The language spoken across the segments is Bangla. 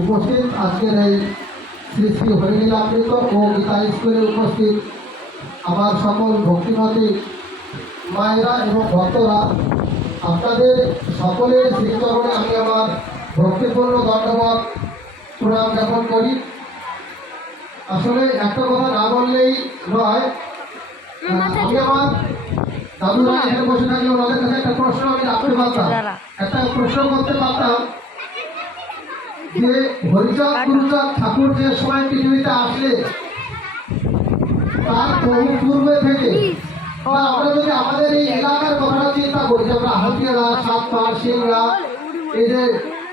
উপস্থিত। আজকের এই শ্রী শ্রী হরিলীলামৃত ও গীতা স্কুলে উপস্থিত আমার সকল ভক্তিমতী মায়েরা এবং ভক্তরা আপনাদের সকলের শ্রীচরণে আমি আমার ভক্তিপূর্ণ দণ্ডবাদ প্রণাম জ্ঞাপন করি। আসলে একটা কথা না বললেই নয় আমি আমার দাদুরা এখানে বসে থাকলে ওনাদের কাছে একটা প্রশ্ন আমি রাখতে পারতাম। একটা প্রশ্ন করতে পারতাম যে হরিচাঁদ গুরুচাঁদ ঠাকুর যে সময় পৃথিবীতে আসলে তার বহু পূর্বে থেকে বা আমরা যদি আমাদের এই এলাকার কথাটা চিন্তা করি যে আমরা হাতিয়ারা সাতপাড় সিংড়া এই যে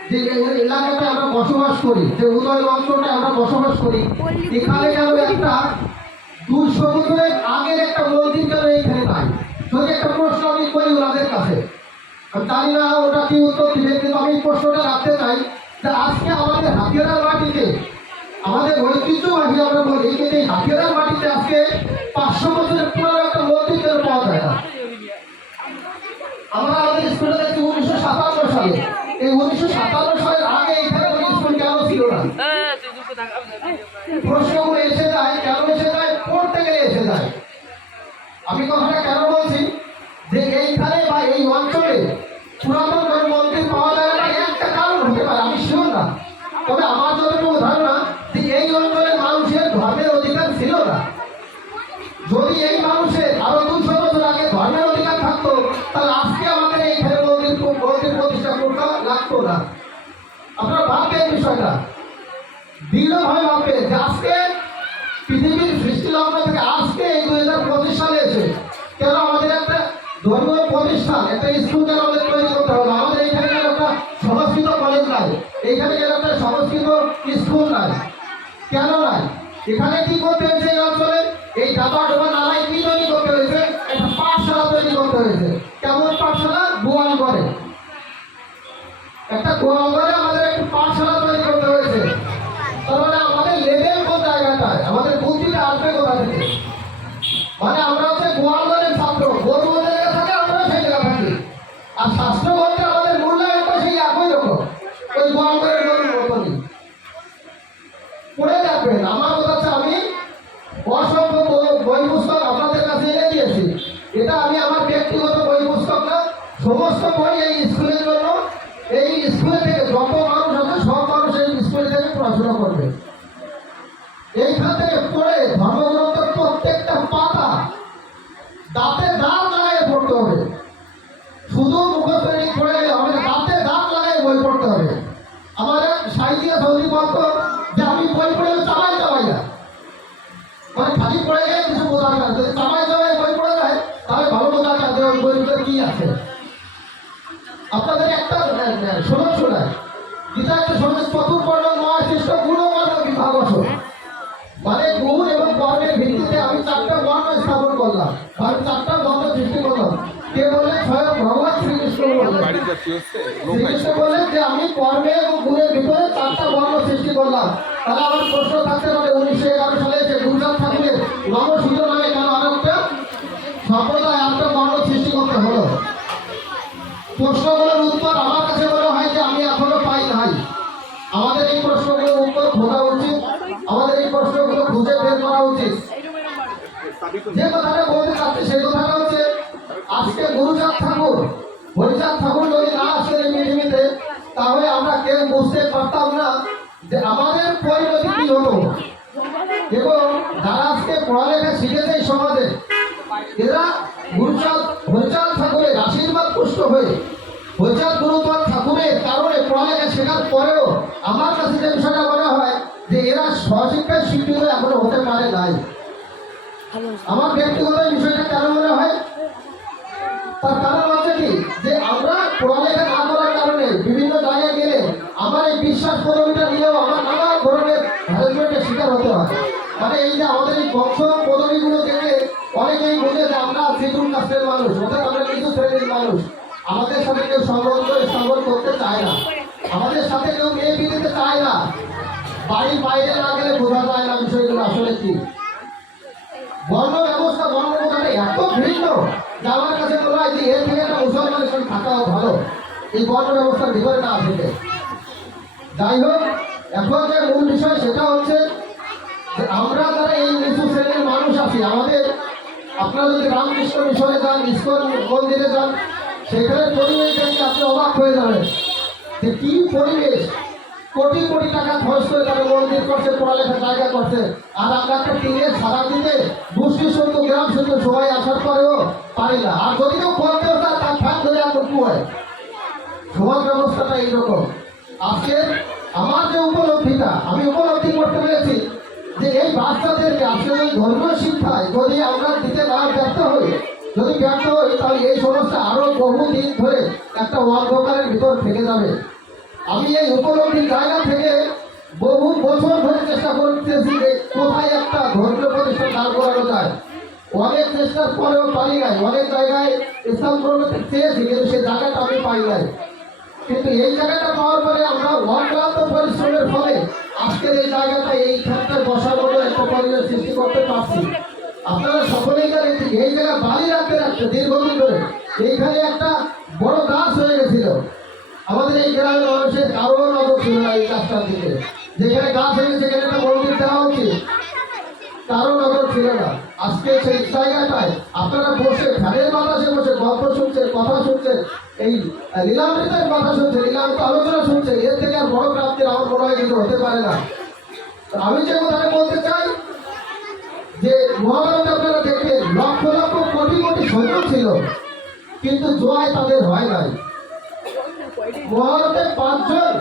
যে এলাকাতে আমরা বসবাস করি যে উদয় অঞ্চলটা আমরা বসবাস করি এখানে কেন একটা দুশো বছরের আগের একটা মন্দির কেন এইখানে নাই। যদি একটা প্রশ্ন আমি করি ওনাদের কাছে জানি না ওটা কি উত্তর দিবে কিন্তু আমি প্রশ্নটা রাখতে চাই। যে আজকে আমাদের হাতিয়ারার মাটিতে, আমাদের ঐতিহ্যবাহী আমরা বলি, এই মাটিতে আজকে পাঁচশো বছরের পুরনো একটা মন্দির পাওয়া যায় না। আমরা আমাদের স্কুলে দেখছি উনিশশো সাতান্ন সালে। এই উনিশশো সাতান্ন সালের আগে এখানে কোনো স্কুল কেন ছিল না? প্রশ্নগুলো এসে যায়, কেন এসে যায়? পড়তে গেলে এসে যায়। আমি কথাটা কেন প্রতিষ্ঠা করতে লাগতো না। আপনারা ভাববেন বিষয়টা। যে আজকে পৃথিবীর সৃষ্টি লগ্ন থেকে আজকে এই দুই হাজার পঁচিশ সালে এসে কেন আমাদের একটা ধর্মীয় প্রতিষ্ঠান, একটা স্কুল কেন আমাদের তৈরি করতে হবে আমাদের কেন একটা সংস্কৃত কলেজ নাই? এখানে কেন একটা সংস্কৃত স্কুল নাই? কেন নাই? এখানে কি করতে হয়েছে এই অঞ্চলে? এই ডাবা ডোবা নালায় কি একটা গোয়াল আসছে বললেন যে আমি কর্মে এবং গুণের ভিতরে চারটা বর্ণ সৃষ্টি করলাম। তাহলে আমার প্রশ্ন থাকতে পারে উনিশশো এগারো সালে যে গুরুচাঁদ ঠাকুরের নবসূত্র নামে কেন আরও একটা সম্প্রদায় একটা বর্ণ সৃষ্টি করতে হলো? প্রশ্নগুলোর উত্তর আমার কাছে মনে হয় যে আমি এখনও পাই নাই। আমাদের এই প্রশ্নগুলোর উত্তর খোঁজা উচিত। আমাদের এই প্রশ্নগুলো খুঁজে বের করা উচিত। যে কথাটা বলতে চাচ্ছি সেই কথাটা হচ্ছে আজকে গুরুচাঁদ ঠাকুর কেউ বুঝতে পারতাম না যে আমাদের পরিণতি কি হলো। এবং যারা আজকে পড়ালেখা শিখেছে সমাজে, এরা গুরুচাঁদ, হরিচাঁদ ঠাকুরের আশীর্বাদ পুষ্ট হয়ে, হরিচাঁদ গুরুচাঁদ ঠাকুরের কারণে পড়ালেখা শেখার পরেও আমার কাছে যে বিষয়টা মনে হয় যে এরা স্বশিক্ষায় শিক্ষিত এখনও হতে পারে নাই। আমার ব্যক্তিগত বিষয়টা কেন মনে হয়? তার কারণ হচ্ছে কি, যে আমরা পড়ালেখা মানে এই যে আমাদের এই বংশ পদবিগুলো দেখে অনেকেই বোঝে যে আমরা শিশুর কাস্টের মানুষ, অর্থাৎ আমরা কিছু শ্রেণির মানুষ। আমাদের সাথে কেউ সম্বন্ধ স্থাপন করতে চায় না। আমাদের সাথে কেউ মেয়ে বিদিতে চায় না। বাড়ির বাইরে না গেলে বোঝা যায় না বিষয়গুলো আসলে কি। বর্ণ ব্যবস্থা, বর্ণ ব্যবস্থাটা এত ভিন্ন যে আমার কাছে মনে হয় যে এর থেকে একটা মুসলমানের সঙ্গে থাকাও ভালো। এই বর্ণ ব্যবস্থার ভিতরে না থেকে। যাই হোক, এখন যে মূল বিষয় সেটা হচ্ছে আমরা যারা এই নিচু শ্রেণির মানুষ আছি, আমাদের আপনারা যদি রামকৃষ্ণ মিশনে যান, ইস্কন মন্দিরে যান সেখানে পরিবেশ দেখে আপনি অবাক হয়ে যাবেন যে কি পরিবেশ। কোটি কোটি টাকা খরচ করে তারা মন্দির করছে পড়ালেখা জায়গা করছে। আর আমরা একটা টিনে সারা দিনে দুষ্টি শুদ্ধ গ্রাম শুদ্ধ সবাই আসার পরেও পারি না। আর যদি কেউ করতেও চায় তার ফ্যান ধরে এখন হয়। সমাজ ব্যবস্থাটা এইরকম। আজকে আমার যে উপলব্ধিটা, আমি উপলব্ধি করতে পেরেছি যে এই বাচ্চাদেরকে আজকে ধর্মীয় শিক্ষায় যদি আমরা দিতে না ব্যর্থ হই, যদি ব্যর্থ হই, তাহলে এই সমস্যা আরও বহুদিন ধরে একটা অন্ধকারের ভিতর থেকে যাবে। আমি এই উপলব্ধির জায়গা থেকে বহু বছর ধরে চেষ্টা করতেছি যে কোথায় একটা ধর্মীয় প্রতিষ্ঠান দাঁড় করানো যায়। অনেক চেষ্টার পরেও পারি নাই, অনেক জায়গায় ইসলাম চেয়েছি, কিন্তু সেই জায়গাটা আমি পাই নাই। কিন্তু এই জায়গাটা পাওয়ার পরে আমরা অক্লান্ত পরিশ্রমের ফলে আজকের এই জায়গাটা, এই ক্ষেত্রে বসার মতো একটা পরিবেশ সৃষ্টি করতে পারছি। আপনারা সকলেই জানেন এই জায়গা বালি রাখতে রাখতে দীর্ঘদিন ধরে এইখানে একটা বড় গাছ হয়ে গেছিল। আমাদের এই গ্রামের মানুষের কারও নজর ছিল না এই গাছটার দিকে। যেখানে গাছ হয়ে গেছে সেখানে একটা মন্দির দেওয়া উচিত কারও নজর ছিল না। আজকে সেই জায়গাটায় আপনারা বসে ফ্যানের বাতাসে বসে গল্প শুনছেন, কথা শুনছেন এই লীলামৃতের কথা শুনছেন লীলামৃত আলোচনা শুনছেন এর থেকে আর বড় প্রাপ্তির আমার মনে হয় কিছু হতে পারে না। আমি যে কথাটা বলতে চাই, যে মহাভারত আপনারা দেখবেন, লক্ষ লক্ষ কোটি কোটি সৈন্য ছিল, কিন্তু জয় তাদের হয় নাই। মহাভারতে পাঁচজন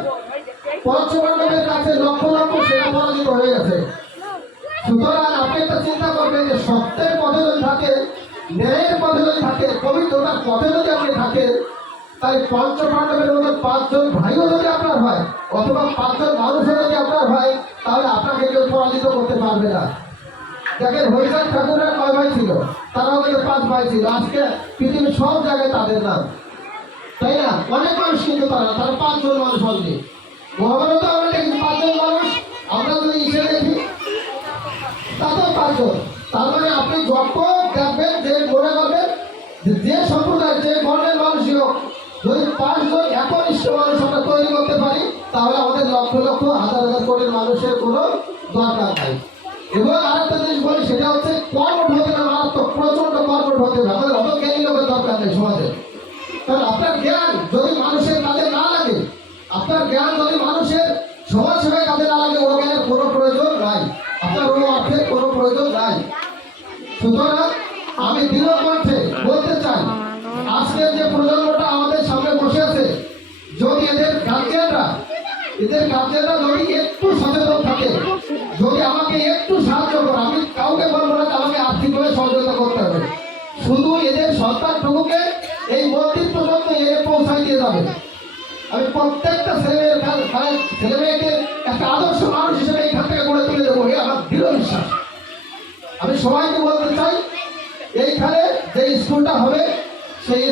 পঞ্চপাণ্ডবের কাছে লক্ষ লক্ষ সেনা পরাজিত হয়ে গেছে। সুতরাং আপনি একটা চিন্তা করবেন যে সত্যের পথে যদি থাকে, ন্যায়ের পথে যদি থাকে, পবিত্রতার পথে যদি আপনি থাকেন তাই পঞ্চ পাণ্ডবের মধ্যে পাঁচজন ভাইও যদি আপনার হয়, অথবা পাঁচজন মানুষও যদি আপনার হয়, তাহলে আপনাকে কেউ পরাজিত করতে পারবে না। দেখেন হরিচাঁদ ঠাকুরের কয় ভাই ছিল? তারাও কিন্তু পাঁচ ভাই ছিল। আজকে পৃথিবীর সব জায়গায় তাদের নাম। তাই না? অনেক মানুষ কিন্তু তারা তারা পাঁচজন মানুষ অলরেডি মহাভারতে আমরা দেখি, পাঁচজন মানুষ, আমরা যদি ইসে দেখি, তাতেও পাঁচজন। তার মানে আপনি যত দেখবেন, যে মনে করবেন, যে সম্প্রদায় যে বর্ণের মানুষই হোক যদি পাঁচজন একনিষ্ঠ মানুষ আমরা তৈরি করতে পারি, তাহলে আমাদের লক্ষ লক্ষ, হাজার হাজার কোটি মানুষের কোনো দরকার নাই। এবং আরেকটা জিনিস বলি, সেটা হচ্ছে কর্মঠ হতে হবে মারাত্মক প্রচণ্ড কর্মঠ হতে হবে। আমাদের অত জ্ঞানী লোকের দরকার নেই সমাজে। কারণ আপনার জ্ঞান যদি মানুষের কাজে না লাগে, আপনার জ্ঞান যদি মানুষের সমাজ সেবায় কাজে না লাগে ও জ্ঞানের কোনো প্রয়োজন নাই। আপনার ও অর্থের কোনো প্রয়োজন নাই। সুতরাং আমি দৃঢ় এদের গার্জিয়ানরা যদি একটু সচেতন থাকে, যদি আমাকে একটু সাহায্য করে, আমি কাউকে বলব না আমাকে আর্থিকভাবে সহযোগিতা করতে হবে। শুধু এদের সন্তানটুকুকে এই মন্দির পর্যন্ত এনে পৌঁছাই দিয়ে যাবে। আমি প্রত্যেকটা ছেলে ছেলে মেয়েকে একটা আদর্শ মানুষ হিসেবে এইখান থেকে গড়ে তুলে দেবো, এ আমার দৃঢ় বিশ্বাস। আমি সবাইকে বলতে চাই, এইখানে যে স্কুলটা হবে, সেই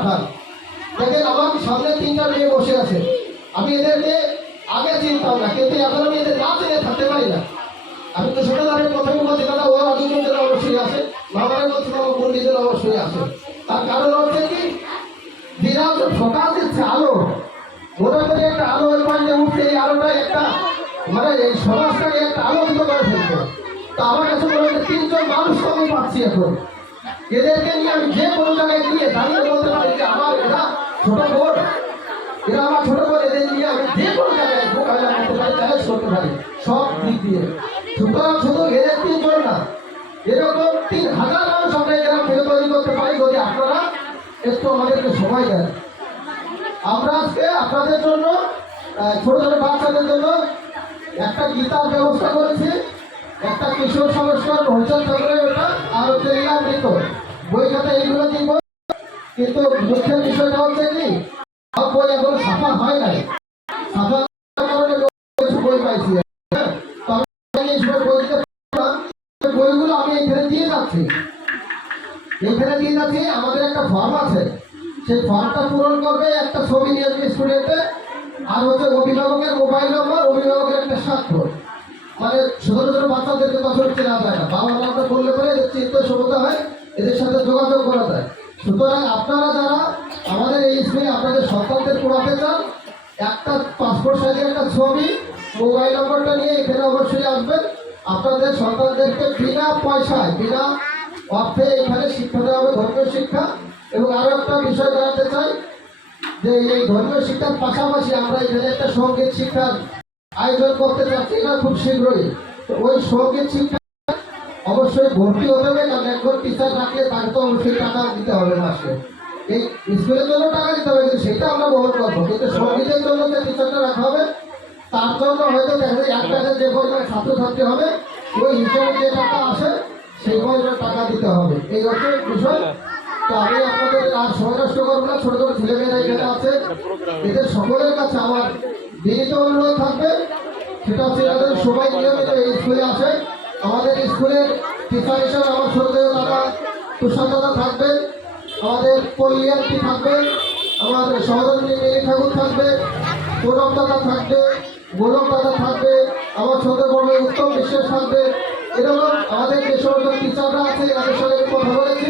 পাঠান। দেখেন, আমার সামনে তিনটা মেয়ে বসে আছে। আমি এদেরকে আগে চিনতাম না, কিন্তু এখন আমি এদের না চিনে থাকতে পারি না। আমি তো ছোট দাঁড়িয়ে প্রথমে বলছি দাদা ওরা যেন অবশ্যই আছে মামারে বলছি মামা পন্ডিতের অবশ্যই আছে। তার কারণ হচ্ছে কি বিরাট ফোকাস দিচ্ছে আলো ওরা করে একটা আলো ওই পাশে উঠছে, এই আলোটা একটা মানে এই সমাজটাকে একটা আলোকিত করে ফেলছে। তো আমার কাছে মনে তিনজন মানুষ তো আমি পাচ্ছি এখন। এদেরকে নিয়ে আমি যে কোনো জায়গায় গিয়ে দাঁড়িয়ে বলতে পারি যে আমার এরা ছোট বোন, এরা আমার ছোট বোন, এদের নিয়ে আমি যে কোনো জায়গায় মোকাবিলা করতে পারি পারি, সব দিক দিয়ে। সুতরাং শুধু এদের তিনজন না, এরকম তিন হাজার মানুষ আমরা গ্রাম থেকে তৈরি করতে পারি যদি আপনারা একটু আমাদেরকে সময় দেন। আমরা আজকে আপনাদের জন্য ছোট ছোট বাচ্চাদের জন্য একটা গীতার ব্যবস্থা করেছি। একটা কিশোর সংস্কার হরিচন্দ ঠাকুরের ওটা, আর হচ্ছে লীলামৃত বই খাতা এইগুলো দিব কিন্তু দুঃখের বিষয়টা হচ্ছে কি, সব বই এখন ছাপা হয় নাই। হওয়ার কারণে বই পাইছি। বইগুলো আমি এখানে দিয়ে যাচ্ছি। এখানে দিয়ে যাচ্ছি, আমাদের একটা ফর্ম আছে। সেই ফর্মটা পূরণ করবে একটা ছবি নিয়ে আসবে স্টুডেন্টের আর হচ্ছে অভিভাবকের মোবাইল নম্বর অভিভাবকের একটা স্বাক্ষর। মানে ছোট ছোট বাচ্চাদেরকে তখন চেনা যায় না। বাবা মাকে বললে পরে চিত্ত সুবিধা হয়। এদের সাথে যোগাযোগ করা যায়। সুতরাং আপনারা যারা আমাদের এই স্কুলে আপনাদের সন্তানদের পড়াতে চান, একটা পাসপোর্ট সাইজের একটা ছবি মোবাইল নম্বরটা নিয়ে এখানে অবশ্যই আসবেন। আপনাদের সন্তানদেরকে বিনা পয়সায়, বিনা অর্থে এখানে শিক্ষা দেওয়া হবে ধর্মীয় শিক্ষা। এবং আরও একটা বিষয় জানাতে চাই, যে এই ধর্মীয় শিক্ষার পাশাপাশি আমরা এখানে একটা সংগীত শিক্ষার আয়োজন করতে চাচ্ছি না খুব শীঘ্রই। ওই সংগীত শিক্ষা অবশ্যই ভর্তি হতে হবে, কারণ একজন টিচার রাখলে তাকে তো অবশ্যই টাকা দিতে হবে মাসে। এই স্কুলের জন্য টাকা দিতে হবে, কিন্তু সেটা আমরা বহন করব। কিন্তু সঙ্গীতের জন্য যে টিচারটা রাখা হবে, তার জন্য হয়তো দেখা যায় এক ব্যাচে যে পরিমাণ ছাত্রছাত্রী হবে, ওই হিসাবে যে টাকা আসে, সেই পরিমাণ টাকা দিতে হবে। এই হচ্ছে বিষয়। তো আমি আপনাদের আর সময় নষ্ট করব না, ছোট ছোট ছেলেমেয়েরা এখানে আছে। এদের সকলের কাছে আমার বিনীত অনুরোধ থাকবে। সেটা হচ্ছে সবাই নিয়মিত এই স্কুলে আসে আমাদের স্কুলের টিচার হিসাবে আমার শ্রদ্ধেয় দাদা তুষার দাদা থাকবে আমাদের পল্লিয়ান্তি থাকবে আমাদের সহধর্মী মেরি ঠাকুর থাকবে, গৌরব দাদা থাকবে, গৌরব দাদা থাকবে, আমার ছোট বড় উত্তম বিশ্বাস থাকবে। এরকম আমাদের যে সমস্ত টিচাররা আছে এদের সঙ্গে কথা বলেছি।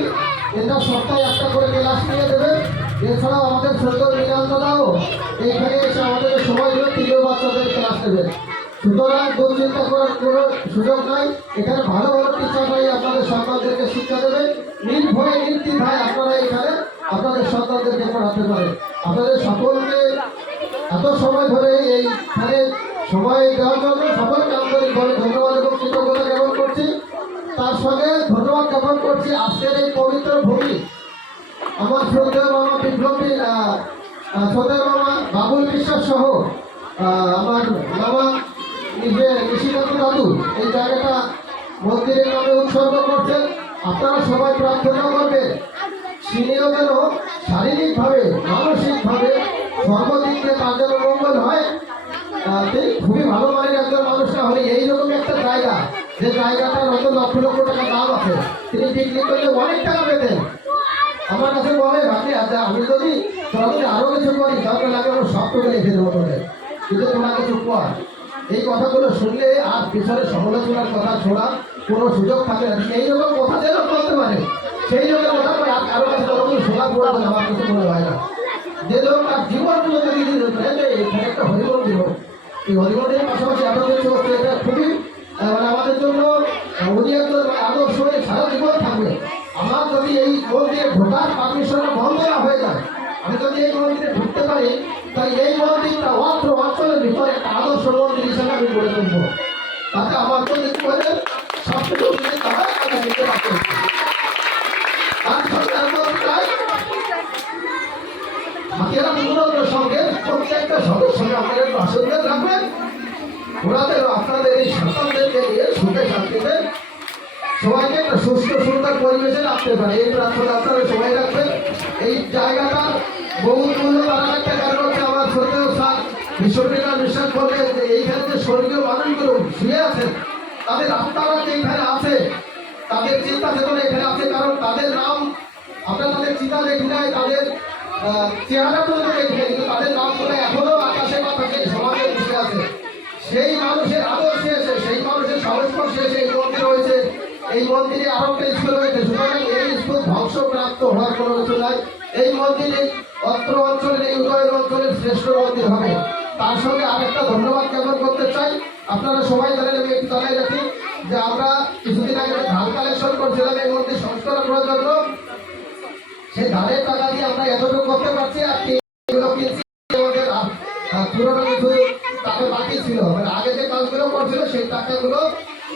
এটা সপ্তাহে একটা করে ক্লাস নিয়ে দেবে এছাড়াও আমাদের ছোট মৃণাল দাদাও এইখানে এসে আমাদের সময় তিনিও বাচ্চাদের ক্লাস নেবেন। সুতরাং দুশ্চিন্তা করার কোনো সুযোগ নাই। এখানে ভালো ভালো টিচাররাই আপনাদের সন্তানদেরকে শিক্ষা দেবে নির্ভয়ে নির্দ্বিধায় আপনারা এখানে আপনাদের সন্তানদেরকে পড়াতে পারেন আপনাদের সকলকে এত সময় ধরে এইখানে সময় দেওয়ার জন্য সকলকে আন্তরিকভাবে ধন্যবাদ এবং কৃতজ্ঞতা জ্ঞাপন করছি। তার সঙ্গে ধন্যবাদ জ্ঞাপন করছি আজকের এই পবিত্র ভূমি। আমার শ্রদ্ধেয় মামা বিপ্লবী শ্রদ্ধেয় মামা বাবুল বিশ্বাস সহ আমার মামা নিজে ঋষিকান্ত দাদু, এই জায়গাটা মন্দিরের নামে উৎসর্গ করছেন। আপনারা সবাই প্রার্থনা করবেন। সিনিও যেন শারীরিকভাবে, মানসিকভাবে সর্বদিক দিয়ে তার যেন মঙ্গল হয় তিনি খুবই ভালো মানের একজন মানুষ না হলে এইরকম একটা জায়গা, যে জায়গাটার হয়তো লক্ষ লক্ষ টাকা দাম আছে, তিনি বিক্রি করলে অনেক টাকা পেতেন। আমার কাছে বলে ভাবি আচ্ছা আমি যদি তখন আরও কিছু করি, তাহলে লাগে আমার সব করে দেবো তোদের কিন্তু তোমরা কিছু কর। এই কথাগুলো শুনলে আর পিছনে সমালোচনার কথা ছোড়া কোনো সুযোগ থাকে না। এইরকম কথা যেন বলতে পারে, সেই জন্য কথা আর কারও কাছে ততগুলো শোনা পড়া বলে আমার কিছু মনে হয় না। যে লোক তার জীবনগুলো যদি এখানে একটা হরিমন্দির হোক। এই হরিমন্দিরের পাশাপাশি এত কিছু হচ্ছে এটা খুবই মানে আমাদের জন্য উনি একজন আদর্শ হয়ে সারা জীবন থাকবে। আমার যদি এই মন্দিরে ঢোকার পারমিশনটা বন্ধ না হয়ে যায়, আমি যদি এই মন্দিরে ঢুকতে পারি, তাহলে এই মন্দিরটা গড়ে তুলবো। তাতে আমার মন্দির করে সব কিছু মিলে তারা আমি নিতে পারছি তার সঙ্গে প্রত্যেকটা সবাইকে একটা সুস্থ, সুন্দর পরিবেশে রাখতে পারে। এই প্রার্থনা আপনারা সবাই রাখবেন। এই জায়গাটা বহু মূল্য বাড়ার একটা আমার স্যার বিশ্ববিদ্যালয় স্বর্গীয় মানুষগুলো শুয়ে আছেন। তাদের আত্মারা যে এখানে আছে তাদের চিন্তা চেতনা এখানে আছে কারণ তাদের নাম আমরা তাদের চিন্তা দেখি নাই তাদের চেহারা পর্যন্ত দেখি নাই, কিন্তু তাদের নামগুলো এখনও আকাশে বাতাসে সমাজে বসে আছে। সেই মানুষের আদর্শে এসে সেই মানুষের সংস্পর্শে এসে এই মন্দির হয়েছে এই মন্দিরে আরও একটা স্কুল রয়েছে সুতরাং এই স্কুল ধ্বংসপ্রাপ্ত হওয়ার কোনো কিছু নাই। এই মন্দিরে অত্র অঞ্চলের এই উদয়ের অঞ্চলের শ্রেষ্ঠ মন্দির হবে। তার সঙ্গে আরেকটা ধন্যবাদ জ্ঞাপন করতে চাই। আপনারা সবাই জানেন আমি একটু জানাই রাখি যে আমরা কিছুদিন আগে ধান কালেকশন করছিলাম এই মধ্যে সংস্কার করার জন্য, সেই ধানের টাকা দিয়ে আমরা এতটুকু করতে পারছি আর কিনছি। আমাদের পুরোনো কিছু টাকা বাকি ছিল। মানে আগে যে কাজগুলো করছিল সেই টাকাগুলো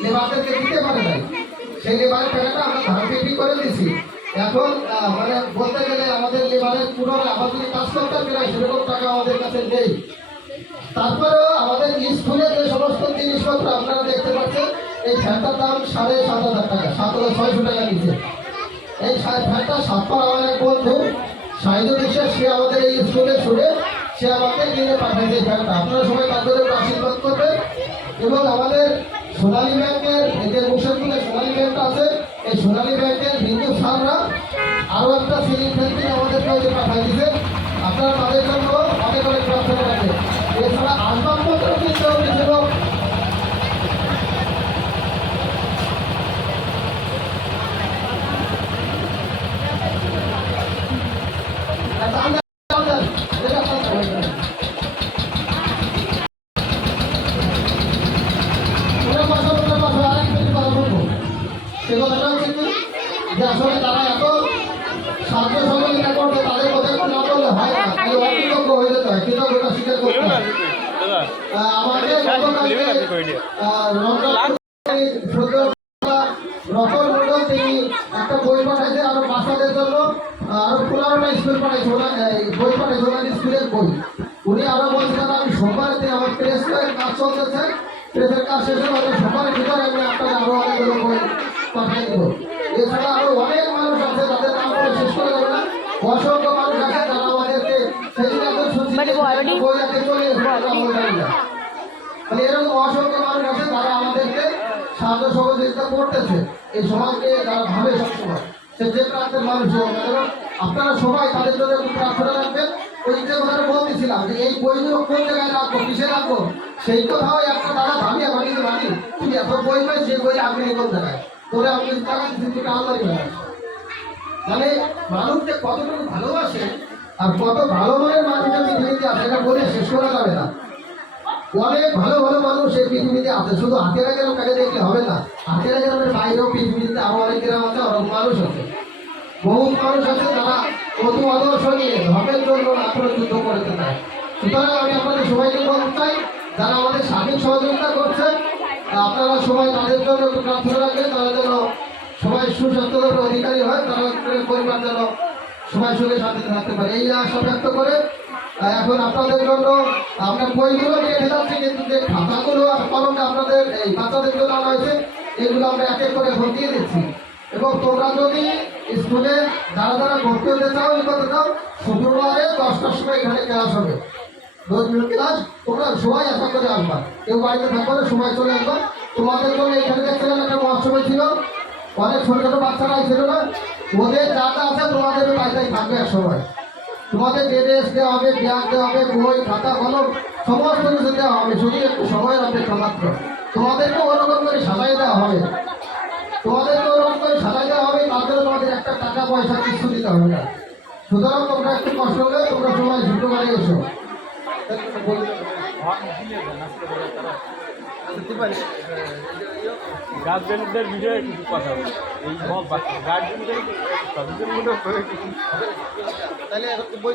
লেবারদেরকে দিতে পারে নাই। সেই লেবারের টাকাটা আমরা ধান বিক্রি করে দিয়েছি। এখন মানে বলতে গেলে আমাদের লেবারের পুনরায় আবার কাজ করতে প্রায় সেরকম টাকা আমাদের কাছে নেই। তারপরেও আমাদের স্কুলে যে সমস্ত জিনিসপত্র আপনারা দেখতে পাচ্ছেন, এই ফ্যানটার দাম সাড়ে সাত হাজার টাকা, সাত হাজার ছয়শো টাকা নিচে। এই ফ্যা- ফ্যানটা সাতবার আমার এক বন্ধু সাহিত্য বিশ্বাস, সে আমাদের এই স্কুলে ছুড়ে সে আমাকে কিনে পাঠাইছে এই ফ্যানটা। আপনারা সবাই তাদের আশীর্বাদ করবেন। এবং আমাদের সোনালী ব্যাংকের যে মুর্শিদপুরে সোনালী ব্যাংকটা আছে, এই সোনালী ব্যাংকের হিন্দু সাররা আরও একটা সিলিং ফ্যান থেকে আমাদেরকে ওই যে পাঠাই দিছে আপনারা তাদের জন্য অনেক অনেক প্রার্থনা রাখবেন। আসবাবপত্র কিনতে হয়েছিল আচ্ছা, আমরা- আমরা- এটা আপনার সবাই জানেন। ওনার পাশে ওনার পাশে আরেক মিনিট কথা বলব সে কথাটা হচ্ছে কি যে আসলে তারা এত সাহায্য সহযোগিতা করবে তাদের কথা একটু না বললে হয় না তাহলে অকৃতজ্ঞ হয়ে যেতে হয় কৃতজ্ঞতা স্বীকার করতে হয় আহ, আমাদের গতকালকে আহ, রমজান শ্রদ্ধেয় রতন মন্ডল তিনি একটা বই পাঠাইছে আরও বাচ্চাদের জন্য আহ, আরও পনেরোটা স্কুল পাঠাইছে ওনার এই বই স্কুলের বই। উনি আরও বলছিলেন আমি সোমবার দিন আমার প্রেস কাজ চলতেছে। প্রেসের কাজ শেষে হয়তো সোমবারের ভিতরে আমি আপনাকে আরও অনেকগুলো বই পাঠিয়ে দেবো। এছাড়া আরও অনেক মানুষ আছে যাদের নাম করে শেষ করে যাবে না। অসংখ্য মানুষ আছে যারা আমাদেরকে সেদিন একজন শুনছি বই রাখতে চলে মানে এরকম অসংখ্য মানুষ আছে যারা আমাদেরকে সাহায্য সহযোগিতা করতেছে। এই সমাজকে যারা ভাবে সবসময়। সে যে প্রান্তের মানুষ হোক আপনারা সবাই তাদের জন্য প্রার্থনা রাখবেন। ওই যে কথাটা বলতেছিলাম যে এই বইগুলো কোন জায়গায় রাখব, কিসে রাখব? সেই কথাও একটা দাদা ভাবি যে ভাবি তুমি এত বই পাই সেই বই রাখবি কোন জায়গায়? তোরে যদি টাকা দিচ্ছি, তুই আল্লাহ মানে মানুষ যে কতটুকু ভালোবাসে আর কত ভালো মনের মানুষের পৃথিবীতে আছে এটা বলে শেষ করা যাবে না। অনেক ভালো ভালো মানুষ এই পৃথিবীতে আছে শুধু হাতের আগে কাজে দেখলে হবে না। হাতের আগে বাইরেও পৃথিবীতে আরও অনেক গ্রাম আছে, অনেক মানুষ আছে। বহু মানুষ আছে যারা অতি আদর্শ নিয়ে ধর্মের জন্য আপনারা যুদ্ধ করতে চায় সুতরাং আমি আপনাদের সবাইকে বলতে চাই, যারা আমাদের স্বাধীন সহযোগিতা করছে আপনারা সবাই তাদের জন্য একটু প্রার্থনা রাখবেন, তারা যেন সবাই সুস্বাস্থ্যের অধিকারী হয়, তারা পরিবার যেন সবাই সুখে শান্তিতে থাকতে পারে। এই আশা ব্যক্ত করে এখন আপনাদের জন্য আমরা বইগুলো নিয়ে যাচ্ছি, কিন্তু যে খাতাগুলো আর কলমটা আপনাদের, এই বাচ্চাদের জন্য আনা হয়েছে, এগুলো আমরা এক এক করে দিয়ে দিচ্ছি। এবং তোমরা যদি স্কুলে যারা যারা ভর্তি হতে চাও এই করতে চাও, শুক্রবারে দশটার সময় এখানে ক্লাস হবে। মিনিট ক্লাস, তোমরা সবাই আশা করে আসবা। কেউ বাড়িতে থাকবে সময় চলে আসবা। তোমাদের জন্য এখানে দেখছিলাম একটা মহাসভা ছিল, অনেক ছোট ছোট বাচ্চারা ছিল না, ওদের যা যা আছে তোমাদের বাড়িতেই থাকবে এক সময়। তোমাদের ড্রেস দেওয়া হবে, ব্যাগ দেওয়া হবে, বই, খাতা, কলম, সমস্ত কিছু দেওয়া হবে। শুধু একটু সময়ের অপেক্ষা মাত্র। তোমাদেরকে ওরকম করে সাজাই দেওয়া হবে। তোমাদেরকে ওরকম করে সাজাই দেওয়া হবে তার জন্য তোমাদের একটা টাকা পয়সা কিছু দিতে হবে না। সুতরাং তোমরা একটু কষ্ট হলে তোমরা সময় শুক্রবারে এসো গার্জেনদের বিষয়ে কিছু কথা বলি। এই গার্জেনদের তাহলে এখন বই